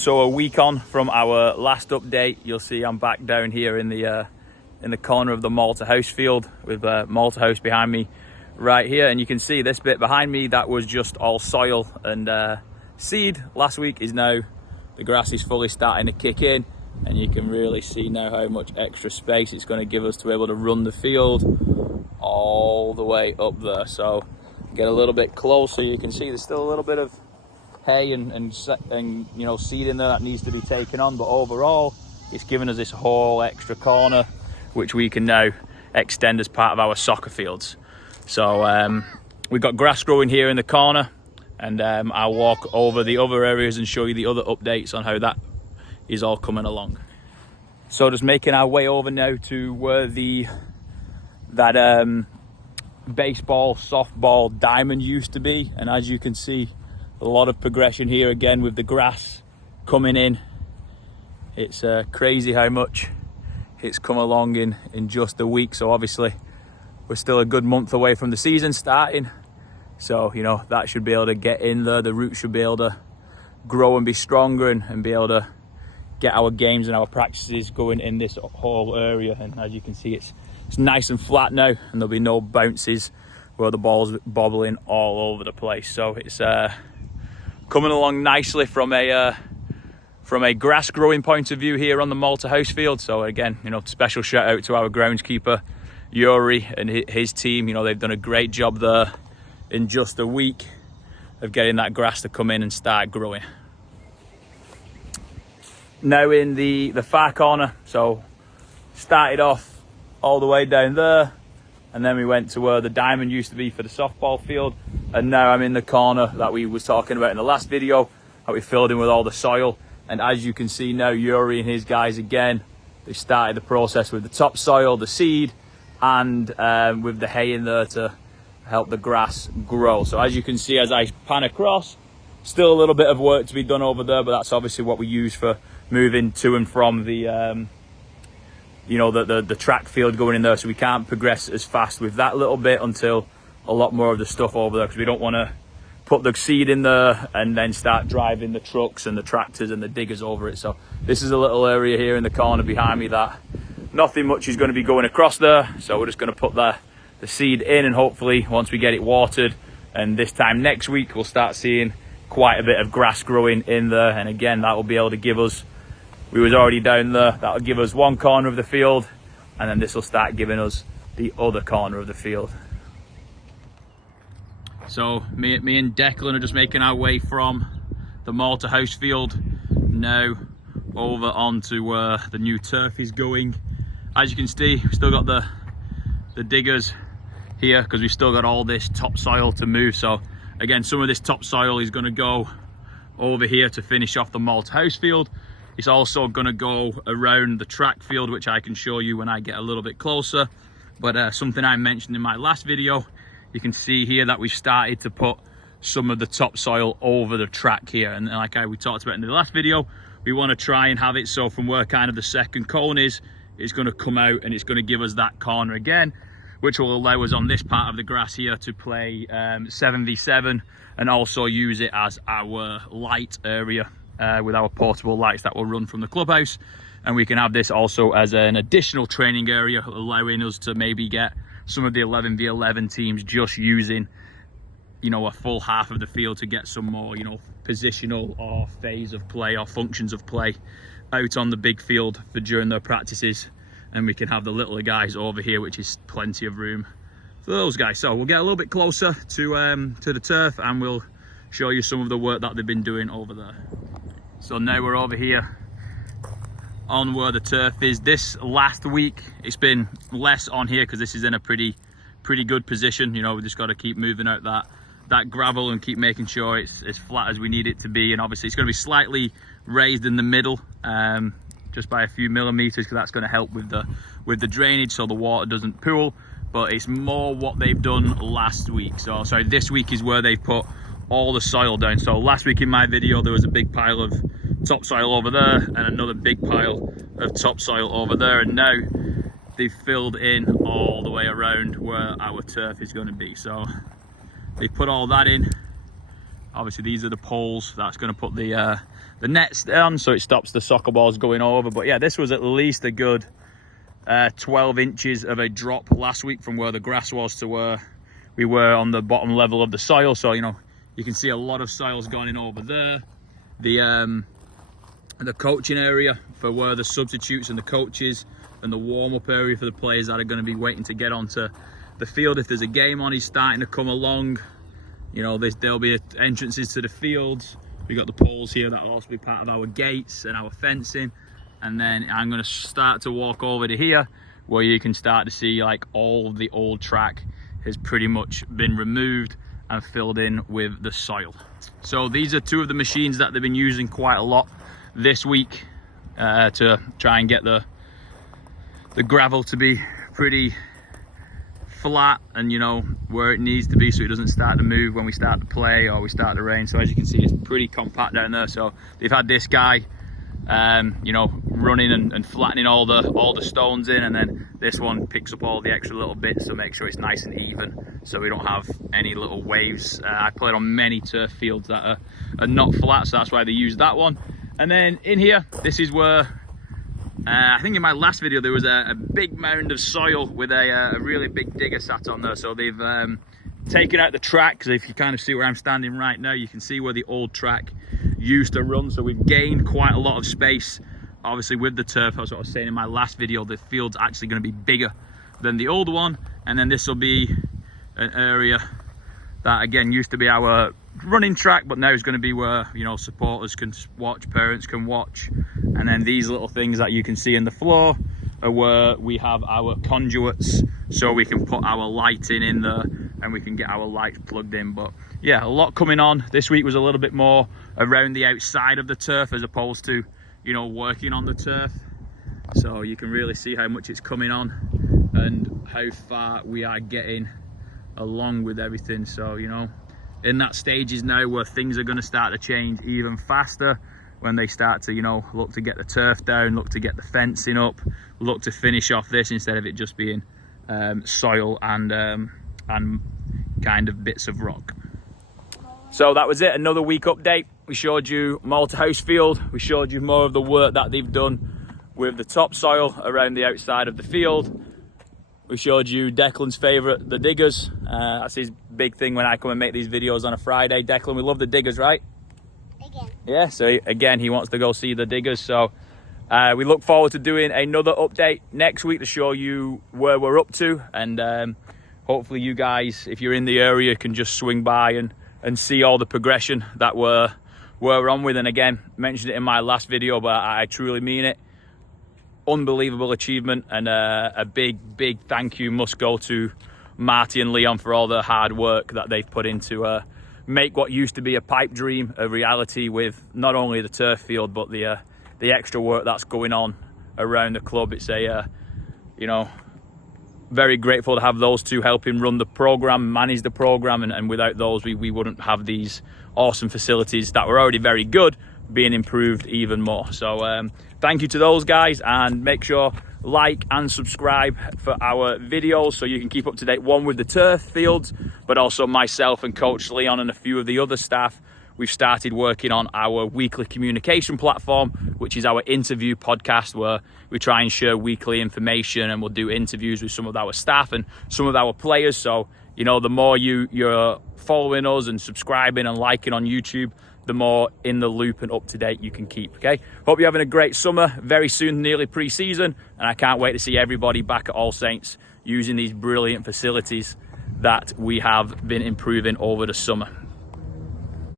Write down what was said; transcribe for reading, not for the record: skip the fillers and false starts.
So a week on from our last update, you'll see I'm back down here in the corner of the Malta House field with Malta House behind me right here. And you can see this bit behind me, that was just all soil and seed last week. Is now the grass is fully starting to kick in, and you can really see now how much extra space it's going to give us to be able to run the field all the way up there. So get a little bit closer, you can see there's still a little bit of hay and you know, seed in there that needs to be taken on, but overall it's given us this whole extra corner which we can now extend as part of our soccer fields. So we've got grass growing here in the corner, and I'll walk over the other areas and show you the other updates on how that is all coming along. So just making our way over now to where that baseball, softball diamond used to be, and as you can see, a lot of progression here again with the grass coming in. It's crazy how much it's come along in just a week. So obviously we're still a good month away from the season starting, so you know that should be able to get in there. The roots should be able to grow and be stronger and be able to get our games and our practices going in this whole area. And as you can see, it's nice and flat now, and there'll be no bounces where the ball's bobbling all over the place. So it's coming along nicely from a grass growing point of view here on the Malta House field. So again, you know, special shout out to our groundskeeper Yuri and his team. You know, they've done a great job there in just a week of getting that grass to come in and start growing. Now in the far corner, so started off all the way down there, and then we went to where the diamond used to be for the softball field, and now I'm in the corner that we was talking about in the last video that we filled in with all the soil. And as you can see now, Yuri and his guys again, they started the process with the topsoil, the seed, and with the hay in there to help the grass grow. So as you can see, as I pan across, still a little bit of work to be done over there, but that's obviously what we use for moving to and from the you know, the track field going in there. So we can't progress as fast with that little bit until a lot more of the stuff over there, because we don't want to put the seed in there and then start driving the trucks and the tractors and the diggers over it. So this is a little area here in the corner behind me that nothing much is going to be going across there. So we're just going to put the seed in, and hopefully once we get it watered, and this time next week, we'll start seeing quite a bit of grass growing in there. And again, that will be able to give us, we was already down there, that'll give us one corner of the field, and then this will start giving us the other corner of the field. So me and Declan are just making our way from the Malta House field now over onto where the new turf is going. As you can see, we've still got the diggers here because we've still got all this topsoil to move. So again, some of this topsoil is going to go over here to finish off the Malta House field. It's also going to go around the track field, which I can show you when I get a little bit closer. But something I mentioned in my last video, you can see here that we've started to put some of the topsoil over the track here. And like we talked about in the last video, we want to try and have it so from where kind of the second cone is, it's going to come out and it's going to give us that corner again, which will allow us on this part of the grass here to play 7v7 and also use it as our light area with our portable lights that will run from the clubhouse. And we can have this also as an additional training area, allowing us to maybe get some of the 11v11 teams just using, you know, a full half of the field to get some more, you know, positional or phase of play or functions of play out on the big field for during their practices. And we can have the littler guys over here, which is plenty of room for those guys. So we'll get a little bit closer to the turf and we'll show you some of the work that they've been doing over there. So now we're over here on where the turf is. This last week it's been less on here because this is in a pretty good position. You know, we just got to keep moving out that gravel and keep making sure it's as flat as we need it to be. And obviously it's going to be slightly raised in the middle, just by a few millimeters, because that's going to help with the drainage so the water doesn't pool. But it's more what they've done last week. So sorry, this week is where they've put all the soil down. So last week in my video there was a big pile of topsoil over there and another big pile of topsoil over there, and now they've filled in all the way around where our turf is going to be. So they put all that in Obviously these are the poles that's going to put the nets down, so it stops the soccer balls going over. But yeah, this was at least a good 12 inches of a drop last week from where the grass was to where we were on the bottom level of the soil. So, you know, you can see a lot of soil's gone in over there. The coaching area for where the substitutes and the coaches, and the warm-up area for the players that are going to be waiting to get onto the field. If there's a game on, he's starting to come along. You know, there'll be entrances to the fields. We got the poles here that'll also be part of our gates and our fencing. And then I'm going to start to walk over to here, where you can start to see like all of the old track has pretty much been removed and filled in with the soil. So these are two of the machines that they've been using quite a lot this week to try and get the gravel to be pretty flat and, you know, where it needs to be, so it doesn't start to move when we start to play or we start to rain. So as you can see, it's pretty compact down there. So they've had this guy you know, running and flattening all the stones in, and then this one picks up all the extra little bits to make sure it's nice and even, so we don't have any little waves. I played on many turf fields that are not flat, so that's why they use that one. And then in here, this is where I think in my last video there was a big mound of soil with a really big digger sat on there. So they've taken out the track, because if you kind of see where I'm standing right now, you can see where the old track used to run. So we've gained quite a lot of space, obviously with the turf. That's what I was saying in my last video, the field's actually going to be bigger than the old one. And then this will be an area that again used to be our running track, but now is going to be where, you know, supporters can watch, parents can watch. And then these little things that you can see in the floor are where we have our conduits, so we can put our lighting in there and we can get our lights plugged in. But yeah, a lot coming on. This week was a little bit more around the outside of the turf as opposed to, you know, working on the turf. So you can really see how much it's coming on and how far we are getting along with everything. So, you know, in that stages now where things are going to start to change even faster, when they start to, you know, look to get the turf down, look to get the fencing up, look to finish off this instead of it just being soil and kind of bits of rock. So that was it, another week update. We showed you Malta House Field, we showed you more of the work that they've done with the topsoil around the outside of the field. We showed you Declan's favourite, the diggers. That's his big thing when I come and make these videos on a Friday. Declan, we love the diggers, right? Again. Yeah, so again, he wants to go see the diggers. So we look forward to doing another update next week to show you where we're up to. And hopefully you guys, if you're in the area, can just swing by and see all the progression that we're on with. And again, mentioned it in my last video, but I truly mean it. Unbelievable achievement, and a big thank you must go to Marty and Leon for all the hard work that they've put into make what used to be a pipe dream a reality, with not only the turf field but the extra work that's going on around the club. It's you know, very grateful to have those two helping run the program, manage the program, and without those we wouldn't have these awesome facilities that were already very good being improved even more. So thank you to those guys, and make sure like and subscribe for our videos so you can keep up to date, one with the turf fields, but also myself and Coach Leon and a few of the other staff. We've started working on our weekly communication platform, which is our interview podcast, where we try and share weekly information, and we'll do interviews with some of our staff and some of our players. So, you know, the more you're following us and subscribing and liking on YouTube, the more in the loop and up to date you can keep. Okay, hope you're having a great summer. Very soon, nearly pre-season, and I can't wait to see everybody back at All Saints using these brilliant facilities that we have been improving over the summer.